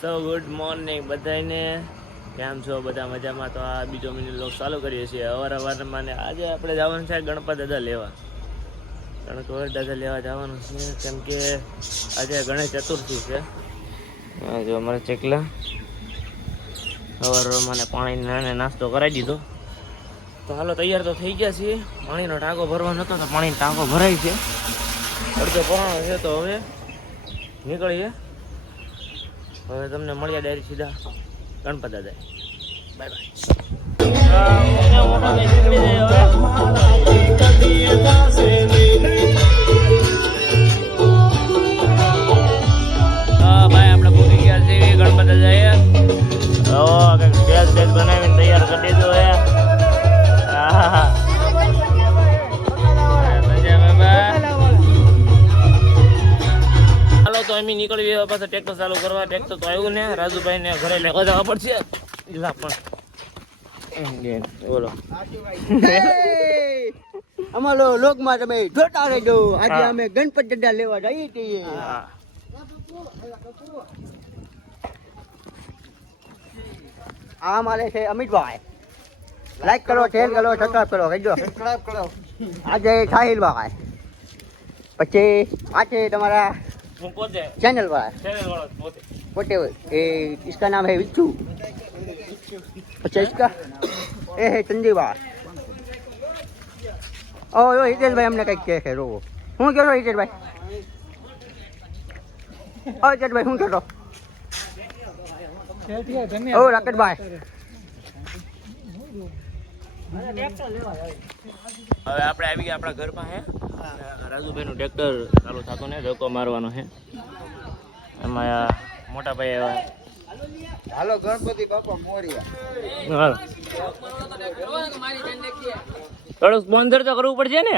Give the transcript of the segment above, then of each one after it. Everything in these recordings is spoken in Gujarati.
સો ગુડ મોર્નિંગ બધાને, કેમ છો બધા મજામાં? તો આ બીજો મિનિટ લોક ચાલુ કરીએ છીએ અવારનવાર. આજે આપણે જવાનું છે ગણપત દાદા લેવા. ગણપત દાદા લેવા જવાનું છે કેમ કે આજે ગણેશ ચતુર્થી છે. જો અમારે ચેકલા સવારમાં પાણી નાસ્તો કરાવી દીધો. તો હાલો તૈયાર તો થઈ ગયા છીએ. પાણીનો ટાંકો ભરવાનો હતો તો પાણીનો ટાંકો ભરાય છે, અડધો ભરાણો છે. તો હવે નીકળીએ. હવે તમને મળ્યા ડાયરેક્ટ સીધા ગણપત દાદા. Bye bye. આપણે પૂરી ગયા છીએ ગણપત દાદાએ. કંઈક સ્ટેજ બનાવીને તૈયાર કરી દીધો હે. હાલો તો એમ નીકળી પાછા ટ્રેક્ટર ચાલુ કરવા. ટ્રેક્ટર તો આવ્યું ને, રાજુભાઈ ને ઘરે લેવા જવા પડશે. પણ બોલો અમારો લોકમાં તમે જોતા રહેજો. આજે અમે ગણપત દાદા લેવા જઈએ છીએ. આ મારે છે અમિતભાઈ. લાઈક કરો, શેર કરો, સબસ્ક્રાઇબ કરો, કહેજો સબસ્ક્રાઇબ કરો. આજે સાહિલભાઈ, પછી આ છે તમારા चैनल वाला पोते ए, इसका नाम है विच्चू. अच्छा इसका ये है संजीव भाई. ओ यो हितेश भाई हमने कहीं क्या है रो हूँ क्या रो हितेश भाई. ओ हितेश भाई हूँ क्या रो. ओ राकेश भाई. હવે આપણે આવી ગયા આપણા ઘરમાં. હે રાજુભાઈનું ટ્રેક્ટર ચાલુ થતું ને ધક્કો મારવાનો છે. એમાં મોટા ભાઈ આવ્યા. હાલો ગણપતિ બાપા મોરિયા. થોડું સ્પોન્સર તો કરવું પડશે ને.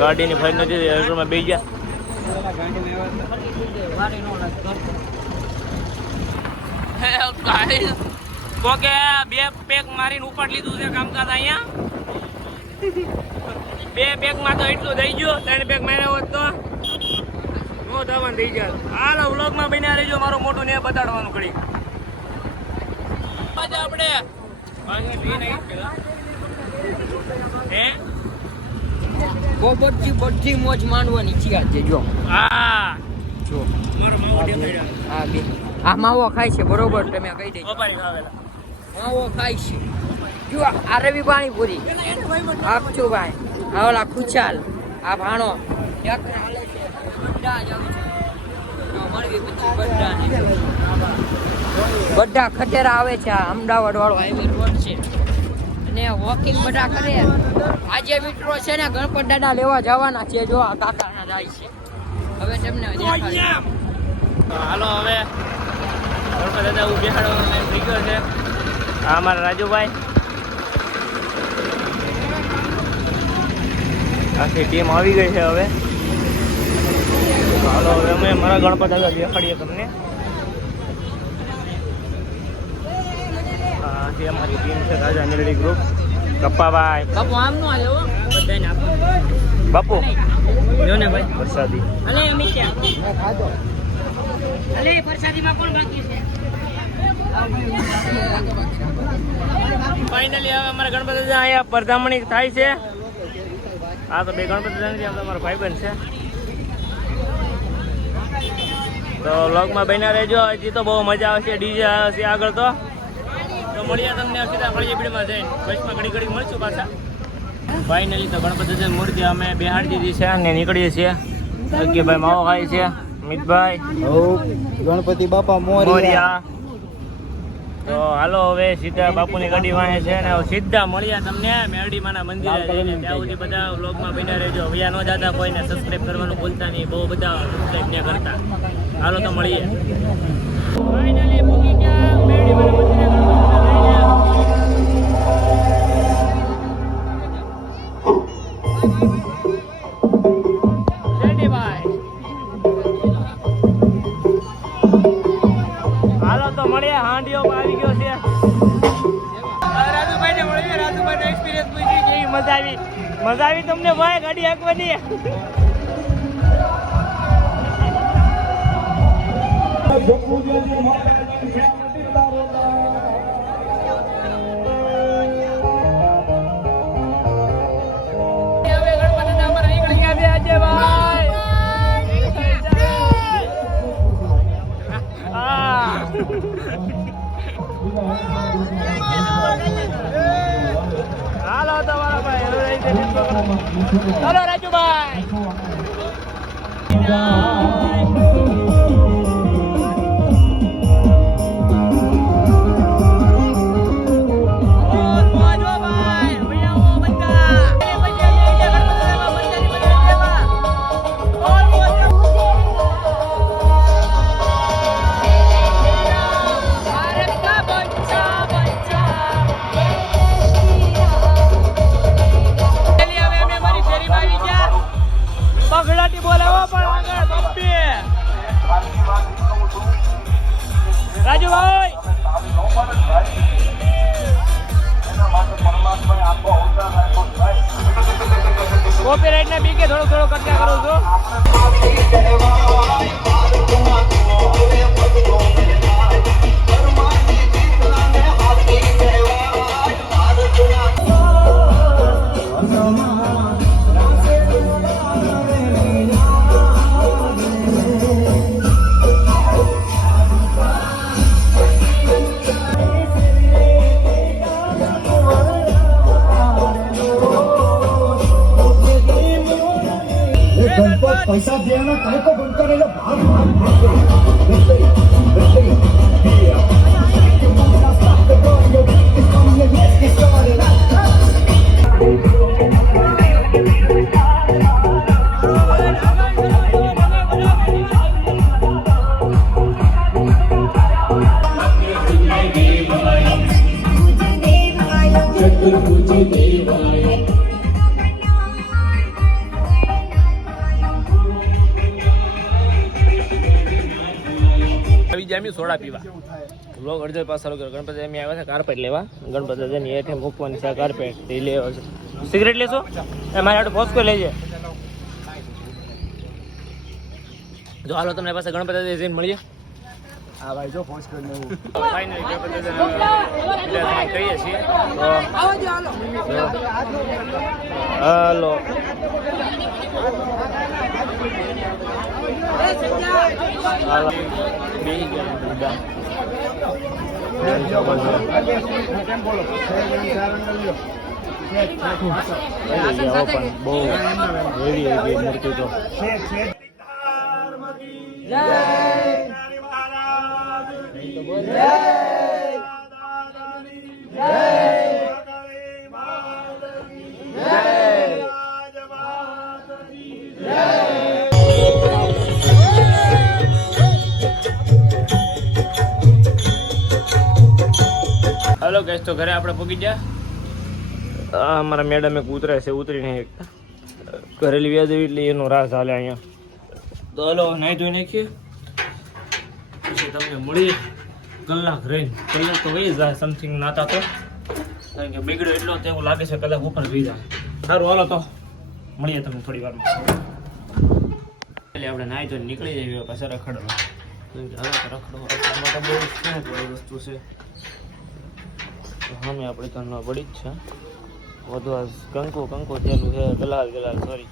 ગાડીની ફરી નથી બે ગયા. કોકે બે પેક મારીને ઉપાડ લીધું છે કામકાજ અહીંયા. બે પેક માં તો એટલું થઈ ગયું. 3 પેક માર્યા હોત તો નો થવાનું થઈ જાય. હાલો વ્લોગ માં બન્યા રહેજો. મારો મોટું ને બતાડવાનું ઘડી. આપણે બધી મોજ માંડવાની છે આજે. જો હા જો મારો માવો દેખાડ્યો. હા બે આ માવો ખાય છે બરોબર. તમે કહી દેજો ઓપાડી ખાવેલા માવો ખાય છે. જો આ રવિ પાણીપુરી આપજો ભાઈ. આ ઓલા ખુચાલ આ ભાણો બધા ખટેરા આવે છે. આ અમદાવાદ વાળો હાઈવે રોડ છે અને વોકિંગ બધા કરે. આજે મિત્રો છે ને ગણપત દાદા લેવા જવાના છે. જો આ કાકાના જાય છે. હવે તમને હાલો હવે ગણપત દાદા હું બેહાડવાનો ટાઈમ થઈ ગયો છે. આ અમારા રાજુભાઈ, આખી ટીમ આવી ગઈ છે. હવે હાલો હવે અમે મારા ગણપત દાદા દેખાડીએ તમને. આથી અમારી ટીમ છે રાજા મેલડી ગ્રુપ. કપ્પાભાઈ બાપુ આમ નો આવ્યો બધાને આપો. બાપુ જો ને ભાઈ વરસાદી. અલે અમી ક્યાં મેં ખાધો. અલે પ્રસાદીમાં કોણ બાકી છે? ફાઇનલી હવે અમારા ગણપત દાદા અહીંયા પરધામણી થાય છે. આ તો બે ગણપત દાદા અમારો ભાઈબંધ છે. તો વ્લોગમાં બન્યા રહેજો. હજી તો બહુ મજા આવશે. ડીજે આવશે આગળ. તો મળીએ તમને સીધા ફળીએ બીડમાં જઈને. બસમાં ઘડી ઘડી મળશું પાછા. ફાઇનલી તો ગણપત દાદાની મૂર્તિ અમે બેહાડી દીધી છે અને નીકળીએ છીએ. ભાઈ માવો ખાય છે. મિતભાઈ ગણપતિ બાપા મોરિયા. તો હાલો હવે સીધા બાપુની ગાડી વાહે છે ને સીધા મળ્યા તમને મેરડીમાના મંદિરે જઈને. ત્યાં સુધી બધા વ્લોગમાં બન્યા રહેજો. વ્યા ન જાતા કોઈને સબસ્ક્રાઈબ કરવાનું ભૂલતા નહીં. બહુ બધા સબસ્ક્રાઈબ ત્યાં કરતા. હાલો તો મળીએ. ફાઇનલી પૂકી ગયા મેરડીમાના મંદિરે. હાંડીઓ આવી ગયો છે. રાજુભાઈ ને મળીએ. રાજુભાઈ નો એક્સપિરિયન્સ પૂછી કેવી મજા આવી. મજા આવી તમને ભાઈ ગાડી હાંકવાની? હાલો તમારા ભાઈ, હાલો રાજુભાઈ. પગલાટી બોલાવો પણ આગળ બબ્બી રાજુભાઈ. કોપીરાઈટ ના બીકે થોડો કટકા કરું છું. पैसा देना कहीं को बनकर नहीं भाग સોડા પીવા લોક અડધો પાસ ચાલુ કર્યો. ગણપતિ એમ આવ્યા છે કાર્પેટ લેવા. ગણપતિ એની હેઠે મૂકવાની છે કાર્પેટ એ લેવો છે. સિગરેટ લેશો? એ મારે આટલું ફોસ્કો લેજે. જો હાલો તમને પાસે ગણપતિ જઈને મળીએ. હા ભાઈ જો ફોન કરી લેવું. ફાઇનલી ગણપતિ કહીએ છીએ તો હાલો બહુ હેવી મૂર્તિ તો. હેલો ગેસ, તો ઘરે આપણે પહોંચી ગયા. અમારા મેડમ એક ઉતરે છે, ઉતરીને ઘરેલી વ્યાજ એટલે એનો રાસ હાલે અહીંયા. તો હલો નાહી ધોઈ નાખીએ, પછી તમને મળી કલાક રહીને. કલાક તો વહી જાય સમથિંગ નાતા તો, કારણ કે બગડ્યો એટલો તો એવું લાગે છે કલાક ઉપર થઈ જાય. સારું હાલો તો મળીએ તમને થોડી વારમાં. એટલે આપણે નાહી ધોઈને નીકળી જઈએ પાછા રખડવા. રખડો બહુ વસ્તુ છે. અમે આપણે કાનમાં પડી જ છે. વધુ કંકુ તેલું છે, ગલાલ સોરી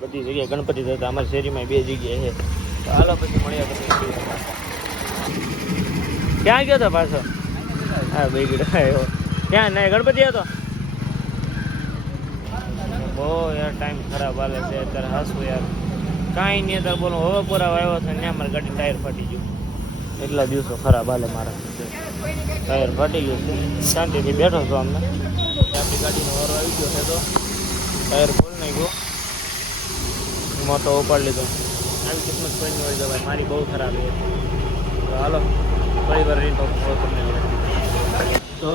બધી જગ્યાએ ગણપતિ થતા. અમારી શેરીમાં 2 જગ્યાએ છે. તો હાલો પછી મળ્યા પછી. ક્યાં ગયો હતો પાછો? હા ભાઈ આવ્યો. ક્યાં ના ગણપતિ હતો? બહુ યાર ટાઈમ ખરાબ હાલે છે અત્યારે. હાસું યાર કાંઈ નહીં. અત્યારે બોલો હવે પૂરા આવ્યો છે ત્યાં મારી ગાડી ટાયર ફાટી ગયું. એટલા દિવસો ખરાબ હાલે મારા. ટાયર ફાટી ગયું છે. શાંતિથી બેઠો છો અમને. આપણી ગાડીનો વારો આવી ગયો છે તો ટાયર ખોલ નાખ્યો. મોટો ઉપાડી લીધો. આવી કિસ્મત કોઈની હોય તો ભાઈ મારી બહુ ખરાબ છે. તો હાલો ફરી વાર રીતો તમને તો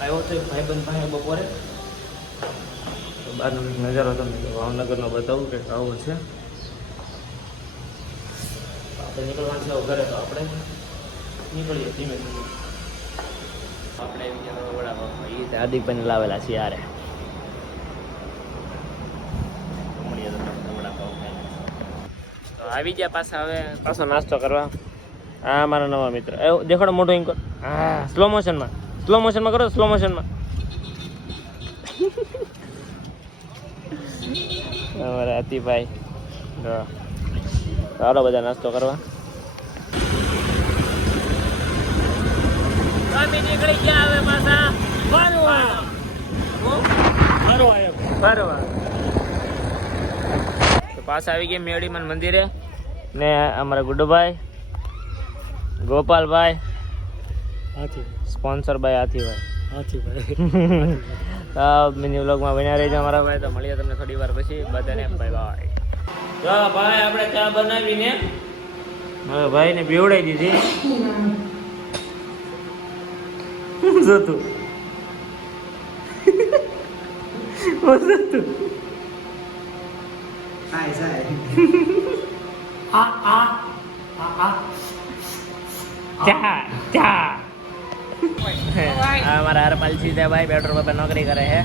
આવ્યો તો ભાઈબંધ પાસે બપોરે. તો બહારનો નજારો તમને ભાવનગરનો બતાવું કે આવો છે. આપણે નીકળવાનું છે ઘરે, તો આપણે નીકળીએ ધીમે ધીમે. આપણે વડાપાવ એ હાર્દિકભાઈને લાવેલા છે યારે મળીએ તમને વડાપાવ ખાઈને. તો આવી ગયા પાછા હવે પાછો નાસ્તો કરવા. હા મારા નવા મિત્ર એવું દેખાડો મોટો ઇન્કો. હા સ્લો મોશનમાં કરો સ્લો મોશનમાં. અમારા અતિભાઈ ચાલો બધા નાસ્તો કરવા. નીકળી ગયા હવે પાછા તો પાછા આવી ગયા મેળીમાન મંદિરે ને અમારા ગુડ્ડુભાઈ ગોપાલભાઈ સ્પોન્સર બાય હાથીભાઈ મિની વ્લોગમાં બન્યા રહેજો અમારા ભાઈ. તો મળીએ તમને થોડી વાર પછી બધાને બાય બાય. તો ભાઈ આપણે ચા બનાવીને હવે ભાઈને પીવડાવી દીધી. જોતું हमारा हरपाल सीधा भाई पेट्रोल पंप पे नौकरी करे है.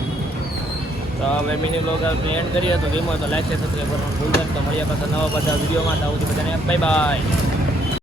तो હવે મિની બ્લોગ એન્ડ કરીએ તો ગેમો તો લાઈક છે સબસ્ક્રાઈબ કરવાનું ભૂલતા. તો મળીએ પાછા નવા બધા વિડીયોમાં. તો બાય બાય.